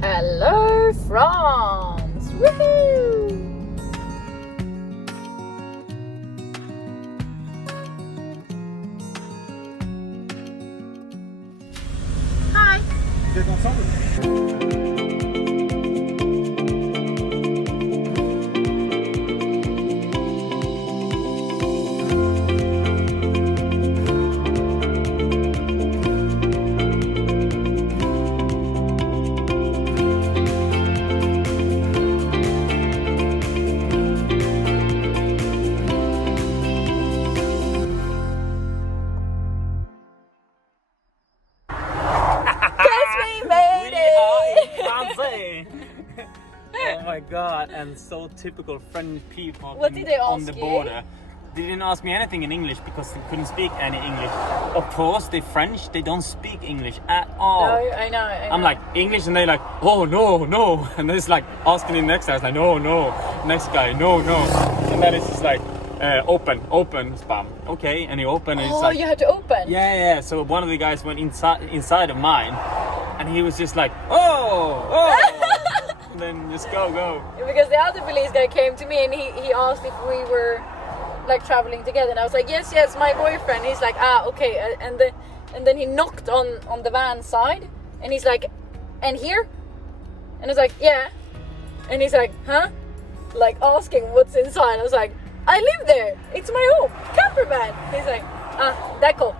Hello, France! Woohoo! Hi! Vous êtes ensemble? Oh my god, and so typical French people What did they on ask the you? border. They didn't ask me anything in English because they couldn't speak any English. Of course, they're French, they don't speak English at all. No, I know. I'm like, English, and they're like, oh no, no. And then it's like asking the next guy, it's like, no, no. Next guy, no, no. And then it's just like, open, spam. Okay, and he opened, and it's like, you had to open? yeah. So one of the guys went inside of mine, and he was just like, oh. And then just go. Because the other police guy came to me and he asked if we were like traveling together, and I was like, yes, my boyfriend. He's like, okay. And then he knocked on the van side, and he's like, and here? And I was like, yeah. And he's like, huh? Like asking what's inside. I was like, I live there. It's my home. Camper van. He's like, d'accord.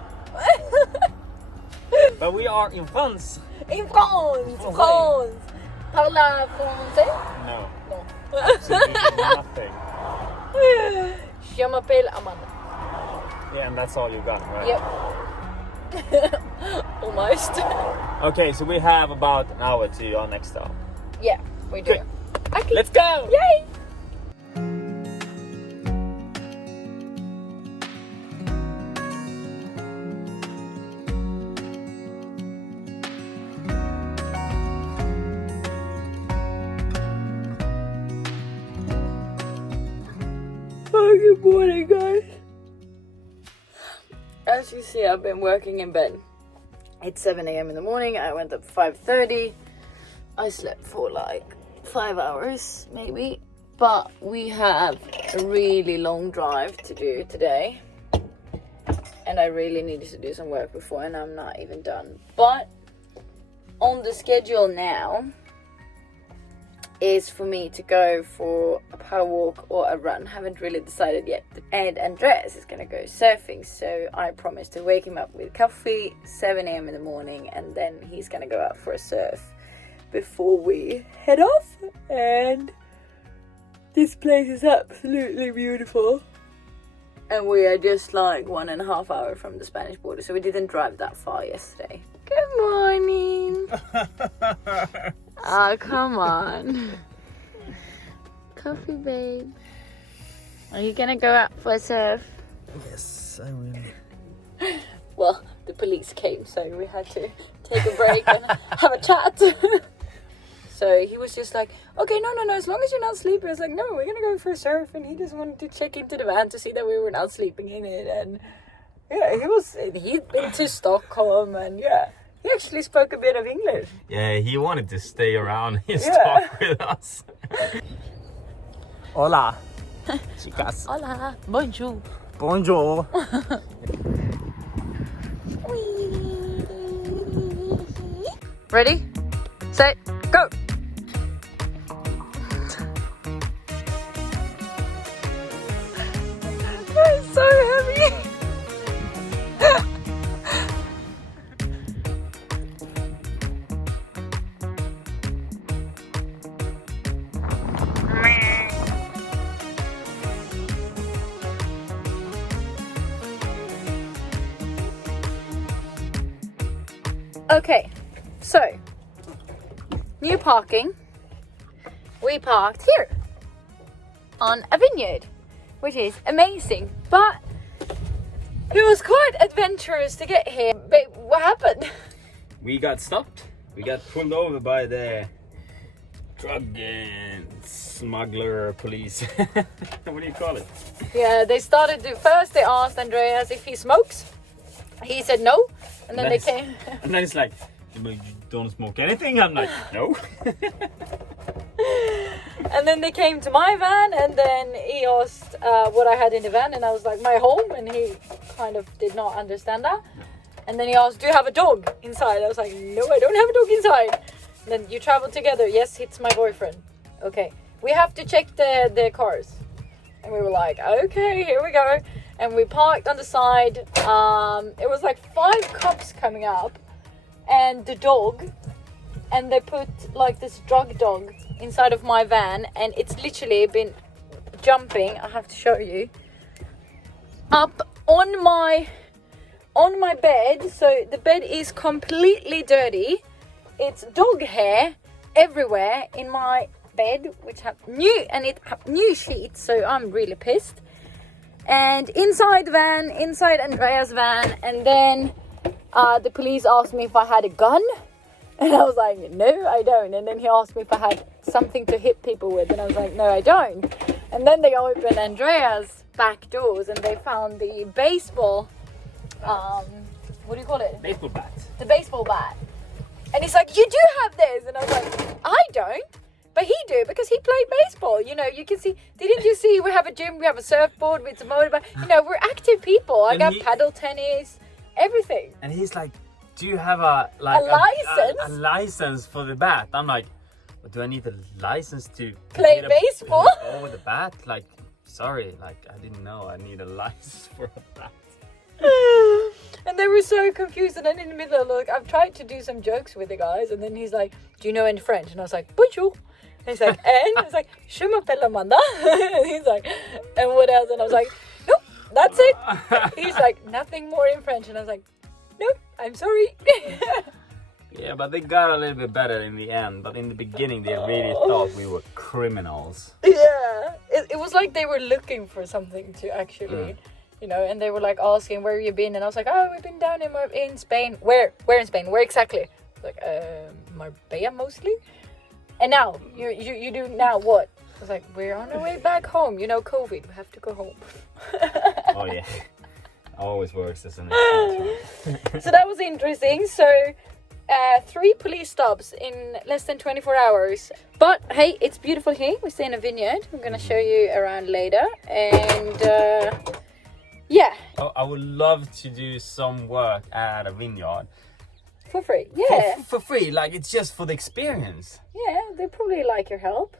But we are in France. In France. France. Parla français? No, Non. absolutely nothing. Je m'appelle Amanda. Yeah, and that's all you got, right? Yep. Almost. Okay, so we have about an hour to our next stop. Yeah, we do. Okay. Okay. Let's go! Yay! Oh, good morning, guys. As you see, I've been working in bed. It's 7 a.m. in the morning. I went up 5:30. I slept for like 5 hours, maybe. But we have a really long drive to do today. And I really needed to do some work before, and I'm not even done. But on the schedule now is for me to go for a power walk or a run. Haven't really decided yet. And Andreas is gonna go surfing, so I promised to wake him up with coffee 7 a.m. in the morning, and then he's gonna go out for a surf before we head off. And this place is absolutely beautiful. And we are just like 1.5 hours from the Spanish border, so we didn't drive that far yesterday. Good morning. Oh, come on. Coffee, babe. Are you gonna go out for a surf? Yes, I will. Well, the police came, so we had to take a break and have a chat. So he was just like, okay, no, as long as you're not sleeping. I was like, no, we're gonna go for a surf. And he just wanted to check into the van to see that we were not sleeping in it. And yeah, he'd been to Stockholm, and yeah, he actually spoke a bit of English. Yeah, he wanted to stay around and Yeah. talk with us. Hola, chicas. Hola, bonjour. Bonjour. Ready, set, go. It's so heavy. Okay, so new parking. We parked here on a vineyard, which is amazing, but it was quite adventurous to get here. But what happened? We got stopped. We got pulled over by the drug smuggler police. What do you call it? Yeah, they started to first. They asked Andreas if he smokes. He said no, and then they Nice. came. And then it's like, don't smoke anything. I'm like, no. And then they came to my van, and then he asked what I had in the van, and I was like, my home, and he kind of did not understand that. And then he asked, do you have a dog inside? I was like, no, I don't have a dog inside. And then, you travel together? Yes, it's my boyfriend. Okay, we have to check the cars. And we were like, okay, here we go. And we parked on the side. It was like 5 cops coming up, and the dog, and they put like this drug dog inside of my van, and it's literally been jumping. I have to show you, up on my bed. So the bed is completely dirty. It's dog hair everywhere in my bed, which have new sheets, so I'm really pissed. And inside Andreas' van, and then the police asked me if I had a gun, and I was like, no, I don't. And then he asked me if I had something to hit people with, and I was like, no, I don't. And then they opened Andreas' back doors, and they found the baseball, what do you call it? Baseball bat. The baseball bat. And he's like, you do have this. And I was like, I don't. But he do, because he played baseball. You know, you can see, didn't you see we have a gym, we have a surfboard with a motorbike. You know, we're active people. I got paddle tennis, everything. And he's like, do you have a license? A license for the bat? I'm like, but do I need a license to play baseball? Oh, the bat? Like, sorry, like, I didn't know I need a license for a bat. And they were so confused, and then in the middle, look, I've tried to do some jokes with the guys, and then he's like, do you know any French? And I was like, bonjour. And he's like, and? He's like, je m'appelle Amanda. And he's like, and what else? And I was like, nope, that's it. He's like, nothing more in French. And I was like, nope, I'm sorry. Yeah, but they got a little bit better in the end. But in the beginning, they really thought we were criminals. Yeah, it was like they were looking for something to actually... You know, and they were like asking, where have you been? And I was like, oh, we've been down in Spain. Where in Spain? Where exactly? Like, Marbella mostly. And now, you do now what? I was like, we're on our way back home. You know, COVID, we have to go home. Oh yeah, always works as an excuse. So that was interesting. So 3 police stops in less than 24 hours. But hey, it's beautiful here. We stay in a vineyard. I'm gonna show you around later. And yeah. Oh, I would love to do some work at a vineyard. For free, yeah. For free, like it's just for the experience. Yeah, they probably like your help.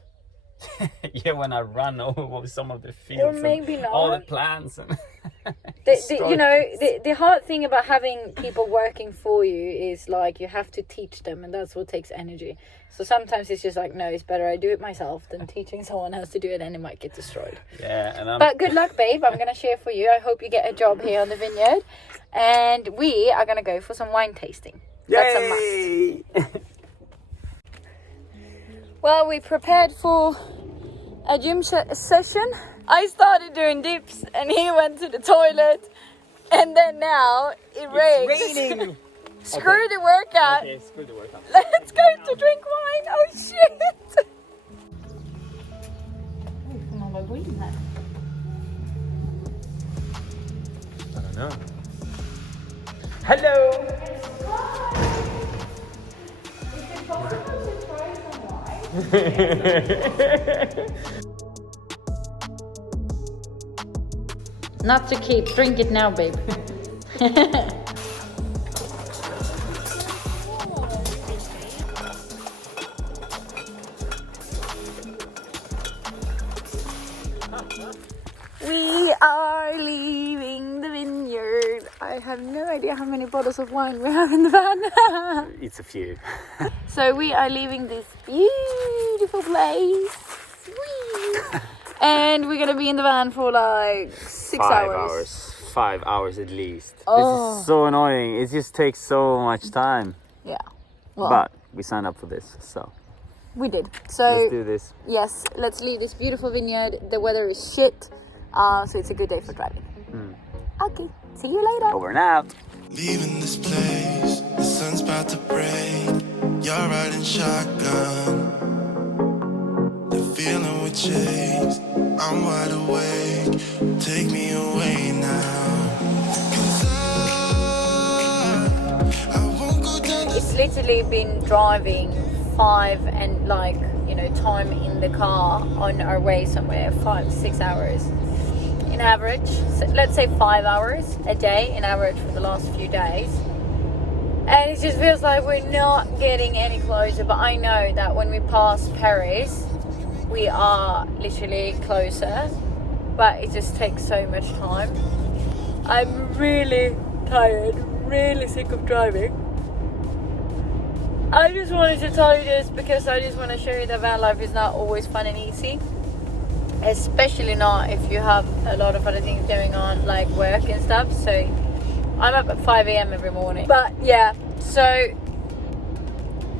Yeah, when I run over some of the fields, or maybe and not. all the plants, and you know, the hard thing about having people working for you is like you have to teach them, and that's what takes energy. So sometimes it's just like, no, it's better I do it myself than teaching someone else to do it, and it might get destroyed. Yeah, but good luck, babe. I'm gonna share for you. I hope you get a job here on the vineyard, and we are gonna go for some wine tasting. That's a must. Well, we prepared for a gym session. I started doing dips, and he went to the toilet, and then now it rains. It's raining. Screw the workout. Okay, screw the workout. Let's go to drink wine. Oh shit! I don't know. Hello. Not to keep. Drink it now, babe. We are leaving the vineyard. I have no idea how many bottles of wine we have in the van. It's a few. So we are leaving this beautiful place. Whee! And we're gonna be in the van for like 6 hours. 5 hours at least. Oh. This is so annoying. It just takes so much time. Yeah. Well, But we signed up for this, so we did. So let's do this. yes, let's leave this beautiful vineyard. The weather is shit, so it's a good day for driving. Okay, see you later. Over and out. Leaving this place, the sun's about to break. You're riding shotgun. The feeling we chase. I'm wide awake. Take me away now. 'Cause I won't go down the basically been driving 5 and like, you know, time in the car on our way somewhere 5-6 hours in average. So let's say 5 hours a day in average for the last few days. And it just feels like we're not getting any closer. But I know that when we pass Paris, we are literally closer. But it just takes so much time. I'm really tired, really sick of driving. I just wanted to tell you this because I just want to show you that van life is not always fun and easy. Especially not if you have a lot of other things going on, like work and stuff. So I'm up at 5 a.m. every morning. But yeah, so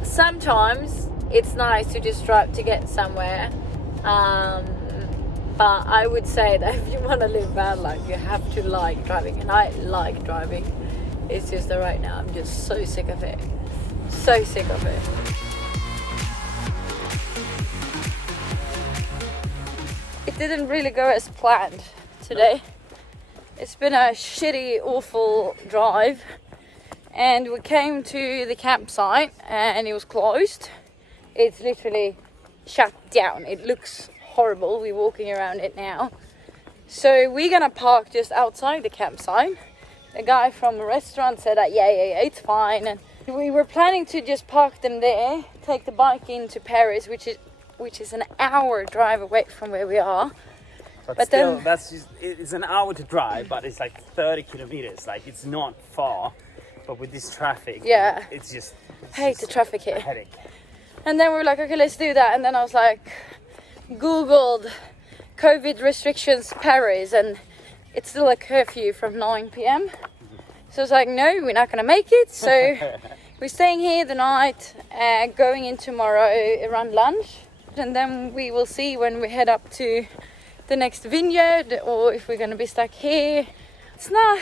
sometimes it's nice to just drive to get somewhere. But I would say that if you want to live van life, you have to like driving. And I like driving. It's just that right now I'm just so sick of it. So sick of it. It didn't really go as planned today. It's been a shitty, awful drive. And we came to the campsite and it was closed. It's literally shut down. It looks horrible. We're walking around it now. So we're gonna park just outside the campsite. The guy from the restaurant said that yeah, it's fine. And we were planning to just park them there, take the bike into Paris, which is an hour drive away from where we are. But still, then that's just, it's an hour to drive, but it's like 30 kilometers. Like, it's not far. But with this traffic, yeah, it's just... I hate the traffic here. A headache. And then we were like, okay, let's do that. And then I was like, Googled COVID restrictions Paris, and it's still a curfew from 9 p.m. So I was like, no, we're not gonna make it. So we're staying here the night, going in tomorrow around lunch. And then we will see when we head up to the next vineyard or if we're gonna be stuck here. It's not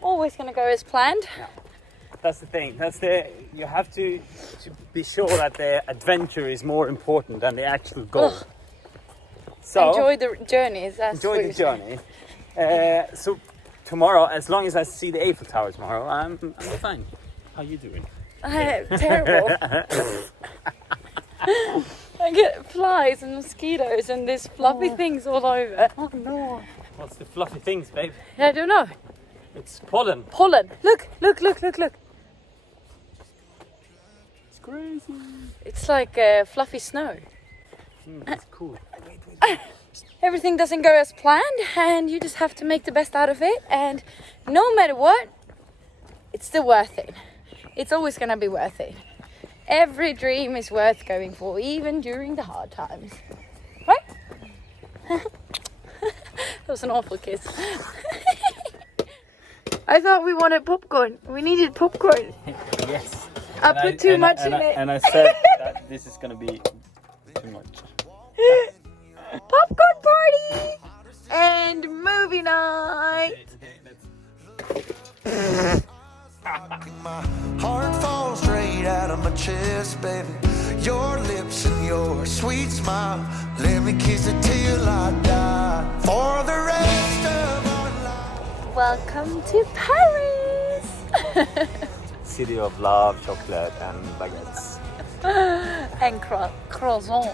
always gonna go as planned. No. That's the thing. You have to be sure that the adventure is more important than the actual goal. Ugh. So enjoy the journey. Enjoy the journey. So tomorrow, as long as I see the Eiffel Tower tomorrow, I'm fine. How you doing? Terrible. I get flies and mosquitoes and these fluffy things all over. Oh no! What's the fluffy things, babe? I don't know. It's pollen. Pollen. Look. It's crazy. It's like fluffy snow. That's cool. Everything doesn't go as planned and you just have to make the best out of it, and no matter what, it's still worth it. It's always gonna be worth it. Every dream is worth going for, even during the hard times. Right? That was an awful kiss. I thought we wanted popcorn. We needed popcorn. Yes. I put too much in it. And I said that this is gonna be too much. Popcorn party and movie night. My heart falls straight out of my chest, baby. Your lips and your sweet smile. Let me kiss it till I die. For the rest of our life. Welcome to Paris. City of love, chocolate and baguettes. And croissant.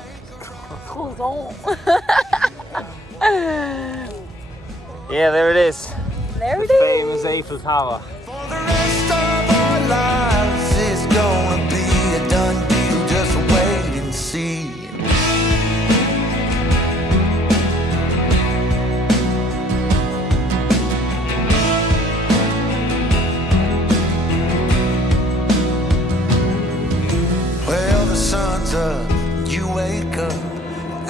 Croissant. Yeah, there it is. There it Famous is. Eiffel Tower. For the rest of our lives, it's gonna be a done deal. Just wait and see. Well, the sun's up, you wake up,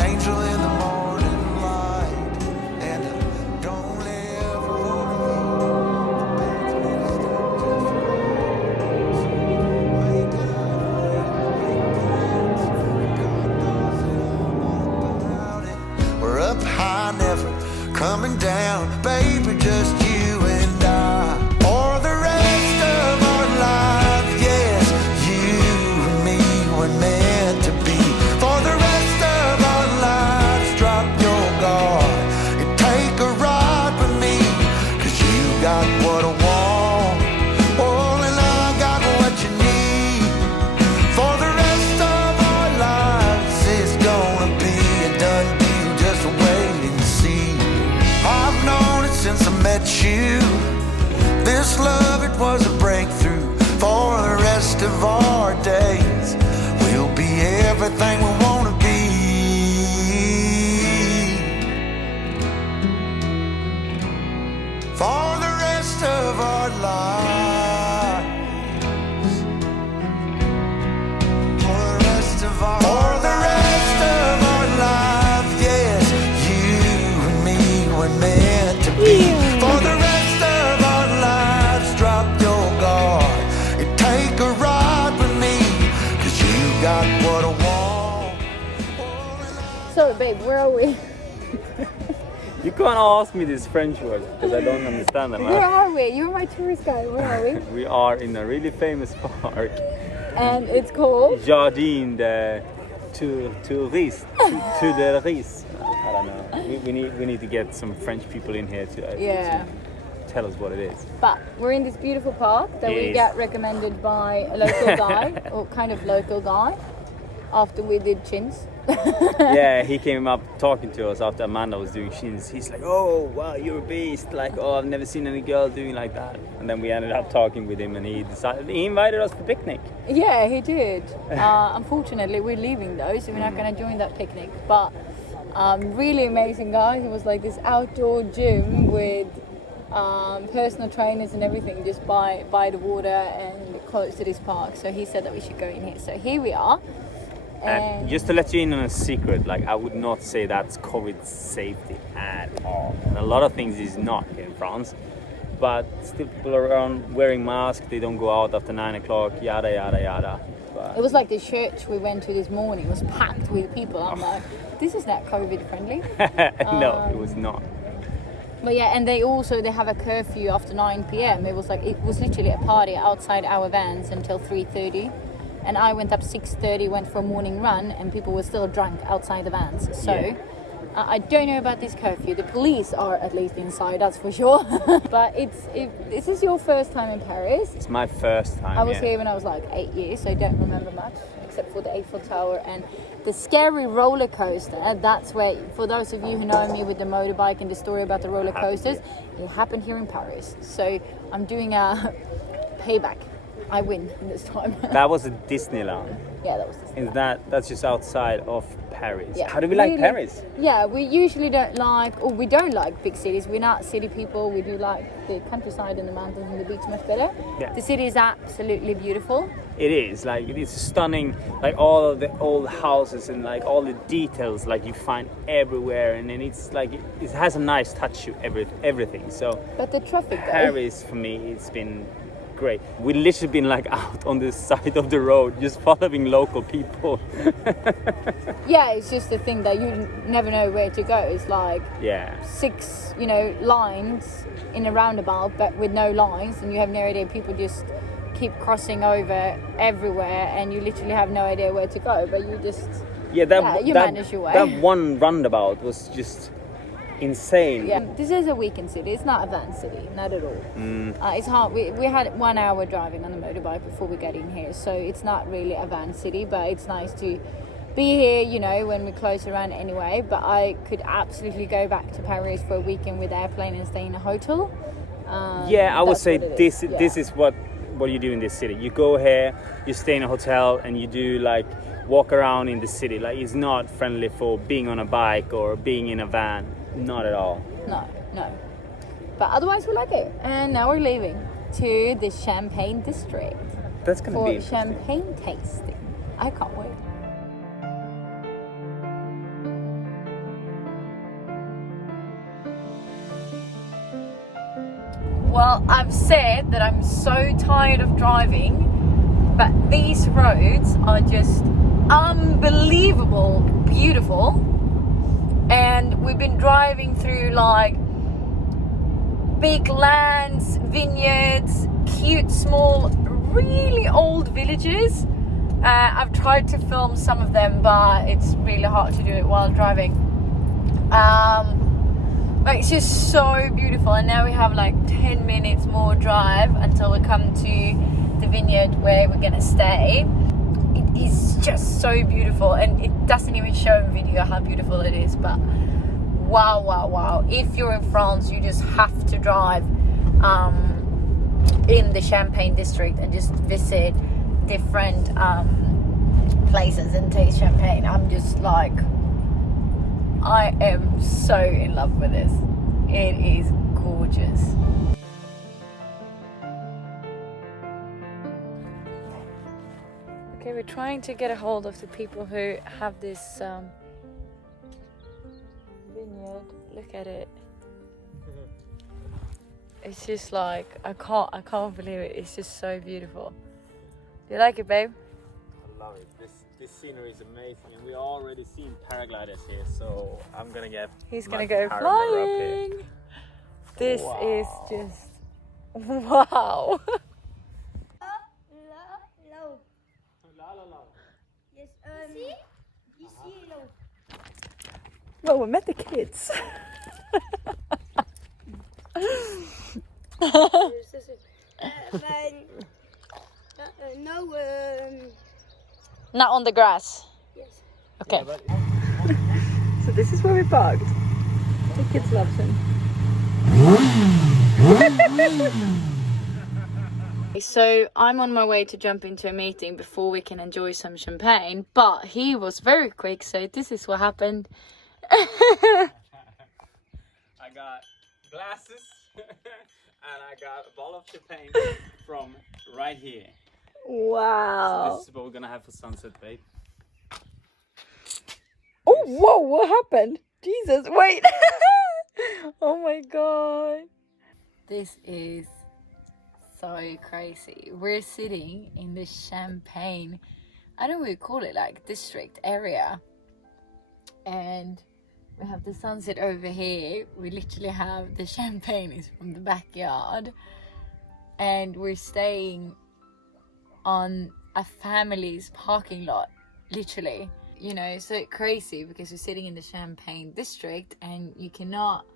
angel in the morning light, and I don't ever we're up high, never coming down, baby, just you and I. For the rest of our lives, yes, you and me were meant to be. For the rest of our lives, drop your guard and take a ride with me. 'Cause you got what I want, oh, and I got what you need. a wall. So, babe, where are we? You can't ask me these French words because I don't understand them. Where are we? You're my tourist guide. Where are we? We are in a really famous park, And it's called. Jardin de Tuileries. Tuileries. I don't know. We need to get some French people in here to Yeah. tell us what it is. But we're in this beautiful park that we Yes. got recommended by a local guy, or kind of local guy, after we did chins. Yeah, he came up talking to us after Amanda was doing shins. He's like, "Oh, wow, you're a beast! Like, oh, I've never seen any girl doing like that." And then we ended up talking with him, and he invited us for picnic. Yeah, he did. Unfortunately, we're leaving though, so we're not going to join that picnic. But really amazing guy. He was like this outdoor gym with personal trainers and everything, just by the water and close to this park. So he said that we should go in here. So here we are. And just to let you in on a secret, like I would not say that's COVID safety at all. And a lot of things is not here in France, but still people are around wearing masks. They don't go out after 9 o'clock. Yada yada yada. It was like the church we went to this morning was packed with people. I'm like, this is not COVID friendly. No, it was not. But yeah, and they have a curfew after 9 p.m. It was literally a party outside our vans until 3:30. And I went up 6:30, went for a morning run, and people were still drunk outside the vans. So Yeah. I don't know about this curfew. The police are at least inside, that's for sure. But this is your first time in Paris. It's my first time. I was yeah. here when I was like 8 years, so I don't remember much except for the Eiffel Tower and the scary roller coaster. That's where, for those of you who know me with the motorbike and the story about the roller coasters, it happened here in Paris. So I'm doing a payback. I win this time. That was a Disneyland. Yeah, that was this. Is that's just outside of Paris? Yeah. How do we like Really- Paris? Yeah, we usually we don't like big cities. We're not city people. We do like the countryside and the mountains and the beach much better. Yeah. The city is absolutely beautiful. It is like it is stunning. Like all of the old houses and like all the details like you find everywhere, and then it's like it has a nice touch to everything. So But the traffic though. Paris for me, it's been great. We literally been like out on the side of the road, just following local people. Yeah, it's just the thing that you never know where to go. It's like Yeah. 6, lines in a roundabout, but with no lines, and you have no idea. People just keep crossing over everywhere, and you literally have no idea where to go. But you just, Yeah, you manage your way. That one roundabout was just insane. yeah. This is a weekend city. It's not a van city, not at all. It's hard. We had 1 hour driving on the motorbike before we got in here, so it's not really a van city. But it's nice to be here, when we're close around anyway. But I could absolutely go back to Paris for a weekend with airplane and stay in a hotel. Yeah, I would That's say what it this is. this is what you do in this city. You go here, you stay in a hotel, and you do like walk around in the city. Like it's not friendly for being on a bike or being in a van. Not at all. No. But otherwise we like it. And now we're leaving to the Champagne district That's gonna be for interesting. champagne tasting. I can't wait. Well, I've said that I'm so tired of driving, but these roads are just unbelievable beautiful. And we've been driving through like big lands, vineyards, cute small, really old villages. I've tried to film some of them, but it's really hard to do it while driving. But it's just so beautiful, and now we have like 10 minutes more drive until we come to the vineyard where we're gonna stay. It is just so beautiful, and it doesn't even show in video how beautiful it is, but wow. If you're in France, you just have to drive in the Champagne district and just visit different places and taste champagne. I'm just like, I am so in love with this. It is gorgeous. Okay, we're trying to get a hold of the people who have this vineyard. Look at it. It's just like, I can't believe it. It's just so beautiful. Do you like it, babe? I love it. This scenery is amazing, and we already seen paragliders here, so I'm gonna get. He's my gonna go paramotor up here. flying. This Wow. is just wow. Low. Yes, you see low. Well, we met the kids. No, Not on the grass. yes. Okay. Yeah, but So this is where we parked. The kids love him. So I'm on my way to jump into a meeting before we can enjoy some champagne, but he was very quick, so this is what happened. I got glasses and I got a bottle of champagne from right here. Wow. This is what we're gonna have for sunset, babe. Oh, whoa, what happened? Jesus, wait. Oh my god. This is so crazy. We're sitting in the Champagne, I don't know what you call it, like district area. And we have the sunset over here. We literally have the champagne is from the backyard. And we're staying on a family's parking lot, literally. You know, so crazy because we're sitting in the Champagne district and you cannot,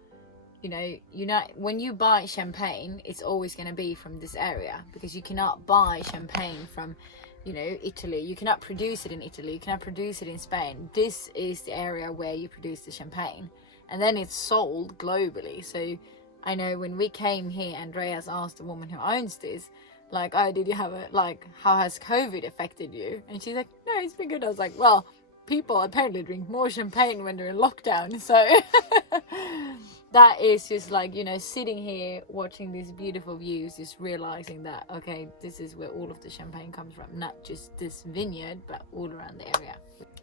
you know, when you buy champagne, it's always going to be from this area because you cannot buy champagne from, you know, Italy. You cannot produce it in Italy. You cannot produce it in Spain. This is the area where you produce the champagne. And then it's sold globally. So I know when we came here, Andreas asked the woman who owns this, like, oh, did you have a, like, how has COVID affected you? And she's like, no, it's been good. I was like, well, people apparently drink more champagne when they're in lockdown. So that is just like, you know, sitting here watching these beautiful views, just realizing that, okay, this is where all of the champagne comes from, not just this vineyard, but all around the area.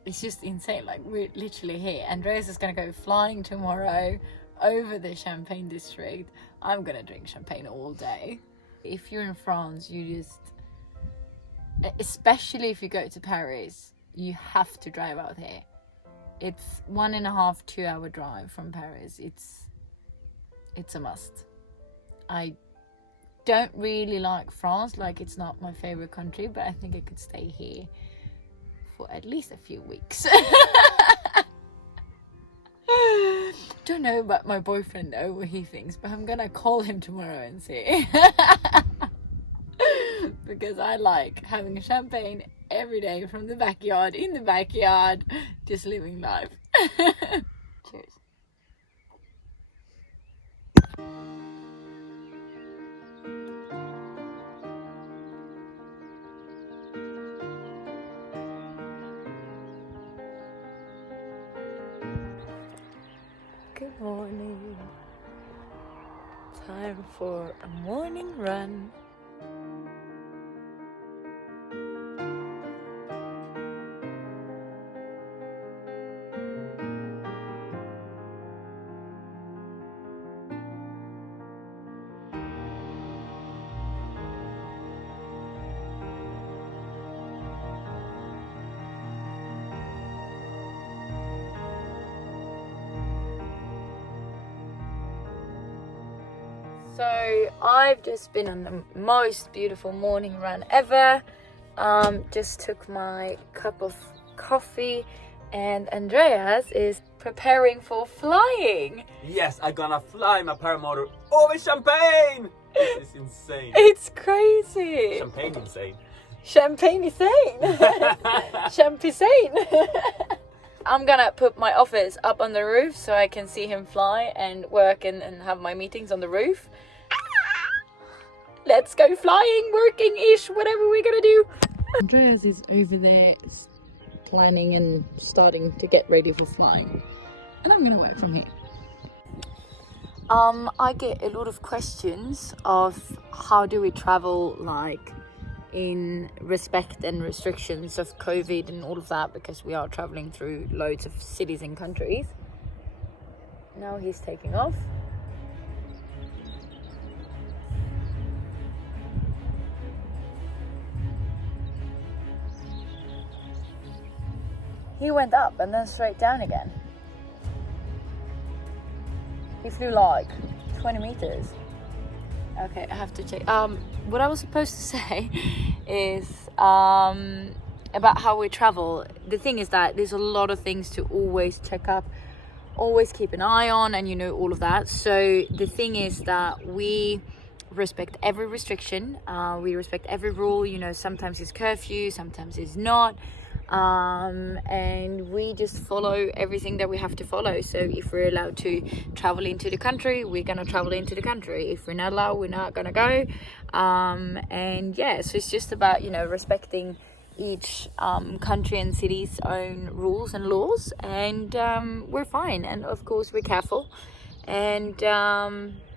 It's just insane. Like, we're literally here. Andreas is going to go flying tomorrow over the Champagne district. I'm going to drink champagne all day. If you're in France, you just, especially if you go to Paris, you have to drive out here. It's 1.5 2 hour drive from Paris. It's a must. I don't really like France, like it's not my favorite country, but I think I could stay here for at least a few weeks. Don't know about my boyfriend though, what he thinks, but I'm gonna call him tomorrow and see. Because I like having champagne every day from the backyard, in the backyard, just living life. Cheers. Good morning. Time for a morning run. So I've just been on the most beautiful morning run ever. Just took my cup of coffee and Andreas is preparing for flying. Yes, I'm gonna fly my paramotor over Champagne! This is insane. It's crazy. Champagne insane. Champagne insane. Champagne. I'm gonna put my office up on the roof so I can see him fly and work and have my meetings on the roof. Let's go flying, working-ish, whatever we're gonna do. Andreas is over there planning and starting to get ready for flying. And I'm gonna work from here. I get a lot of questions of how do we travel, like, in respect and restrictions of COVID and all of that, because we are traveling through loads of cities and countries. Now he's taking off. He went up and then straight down again. He flew like 20 meters. Okay, I have to check. What I was supposed to say is about how we travel. The thing is that there's a lot of things to always check up, always keep an eye on, and you know, all of that. So the thing is that we respect every restriction, we respect every rule. You know, sometimes it's curfew, sometimes it's not, and we just follow everything that we have to follow. So if we're allowed to travel into the country, we're gonna travel into the country. If we're not allowed, we're not gonna go. And yeah, so it's just about, you know, respecting each country and city's own rules and laws, and we're fine. And of course we're careful, and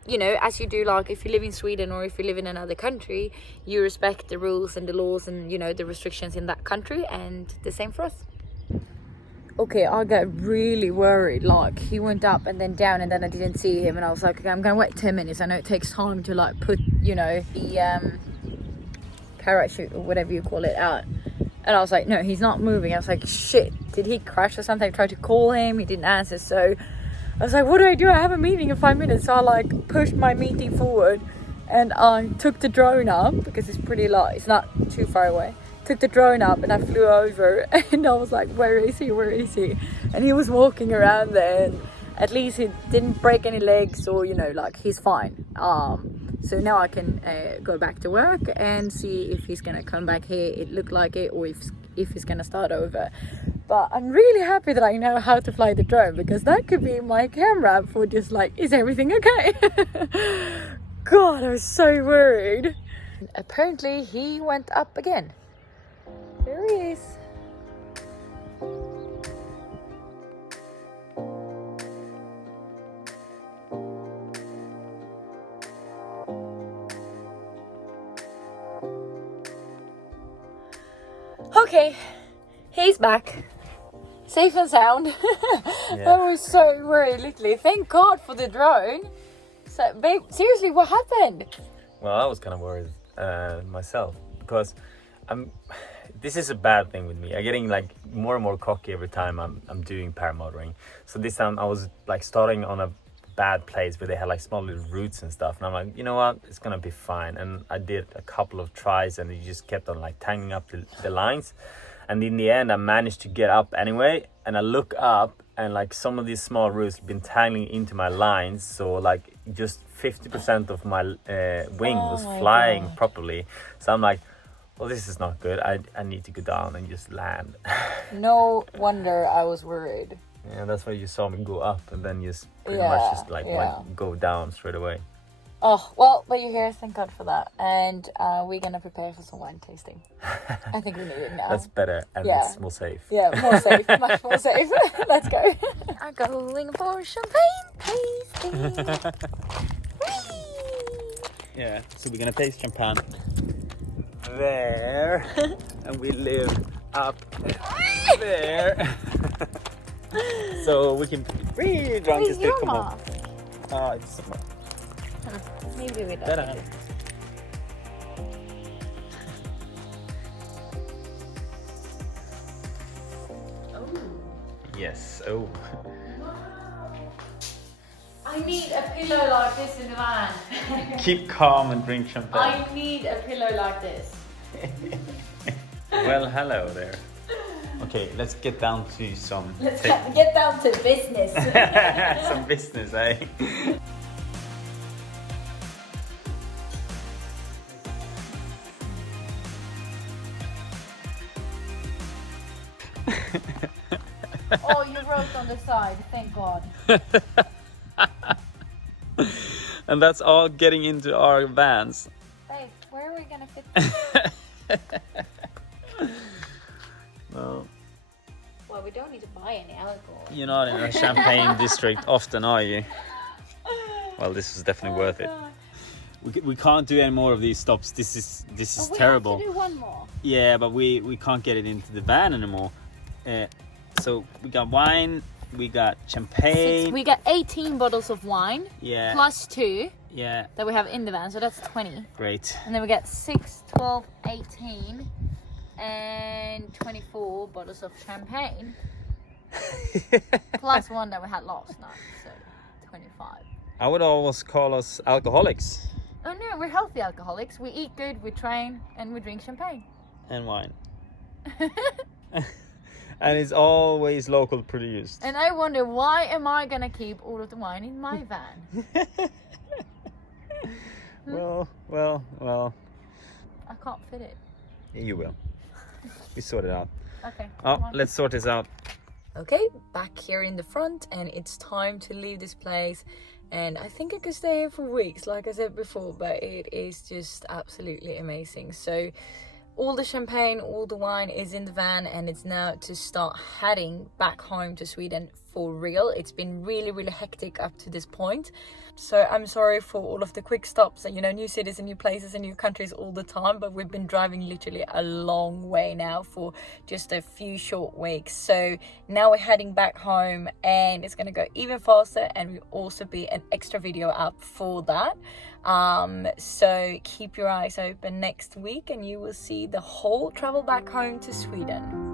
you know, as you do, like if you live in Sweden or if you live in another country, you respect the rules and the laws and, you know, the restrictions in that country, and the same for us. Okay, I got really worried. Like, he went up and then down, and then I didn't see him, and I was like, okay, I'm gonna wait 10 minutes. I know it takes time to like put, you know, the parachute or whatever you call it out. And I was like, no, he's not moving. I was like, shit, did he crash or something? I tried to call him, he didn't answer. So I was like, what do? I have a meeting in 5 minutes. So I like pushed my meeting forward, and I took the drone up because it's pretty light. It's not too far away. Took the drone up and I flew over, and I was like, where is he? Where is he? And he was walking around there, and at least he didn't break any legs, or, you know, like, he's fine. So now I can go back to work and see if he's gonna come back here. It looked like it, or if he's gonna start over. But I'm really happy that I know how to fly the drone, because that could be my camera for just like, is everything okay? God, I was so worried. Apparently he went up again. There he is. Okay, he's back. Safe and sound. I was so worried, literally. Thank God for the drone. So, babe, seriously, what happened? Well, I was kind of worried myself, because this is a bad thing with me. I'm getting like more and more cocky every time I'm doing paramotoring. So this time I was like starting on a bad place where they had like small little roots and stuff, and I'm like, you know what, it's gonna be fine. And I did a couple of tries, and it just kept on like tangling up the lines. And in the end, I managed to get up anyway. And I look up, and like some of these small roots have been tangling into my lines. So like just 50% of my wing was flying properly. So I'm like, well, this is not good. I need to go down and just land. No wonder I was worried. Yeah, that's why you saw me go up, and then just pretty much just like went, go down straight away. Oh, well, but you're here, thank God for that. And we're gonna prepare for some wine tasting. I think we need it now. That's better, and it's more safe. Yeah, more safe, much more safe. Let's go. I'm going for champagne tasting. Yeah, so we're gonna taste champagne there, and we live up there. So we can be really drunk and still come home. It's maybe we don't. better. Yes. Oh. I need a pillow like this in the van. Keep calm and drink champagne. I need a pillow like this. Well, hello there. Okay, let's get down to some. Let's get down to business. Some business, eh? Oh, you wrote on the side, thank God. And that's all getting into our vans. Babe, where are we gonna fit this? Well, Well, we don't need to buy any alcohol. you're not in a champagne district often, are you? Well, this is definitely worth it. We can't do any more of these stops. This is terrible. We have to do one more. Yeah, but we can't get it into the van anymore. So we got wine, we got champagne. We got 18 bottles of wine. Yeah. Plus 2 Yeah. that we have in the van, so that's 20. Great. And then we got 6, 12, 18 and 24 bottles of champagne. Plus one that we had last night, so 25. I would always call us alcoholics. Oh no, we're healthy alcoholics. We eat good, we train, and we drink champagne. And wine. And it's always local produced. And I wonder, why am I gonna keep all of the wine in my van? Well. I can't fit it. You will. We sort it out. Okay. Oh, come on. let's sort this out. Okay, back here in the front, and it's time to leave this place. And I think I could stay here for weeks, like I said before, but it is just absolutely amazing. So all the champagne, all the wine is in the van, and it's now to start heading back home to Sweden for real. It's been really hectic up to this point. So I'm sorry for all of the quick stops and, you know, new cities and new places and new countries all the time, but we've been driving literally a long way now for just a few short weeks. So now we're heading back home, and it's gonna go even faster, and will also be an extra video up for that. So keep your eyes open next week, and you will see the whole travel back home to Sweden.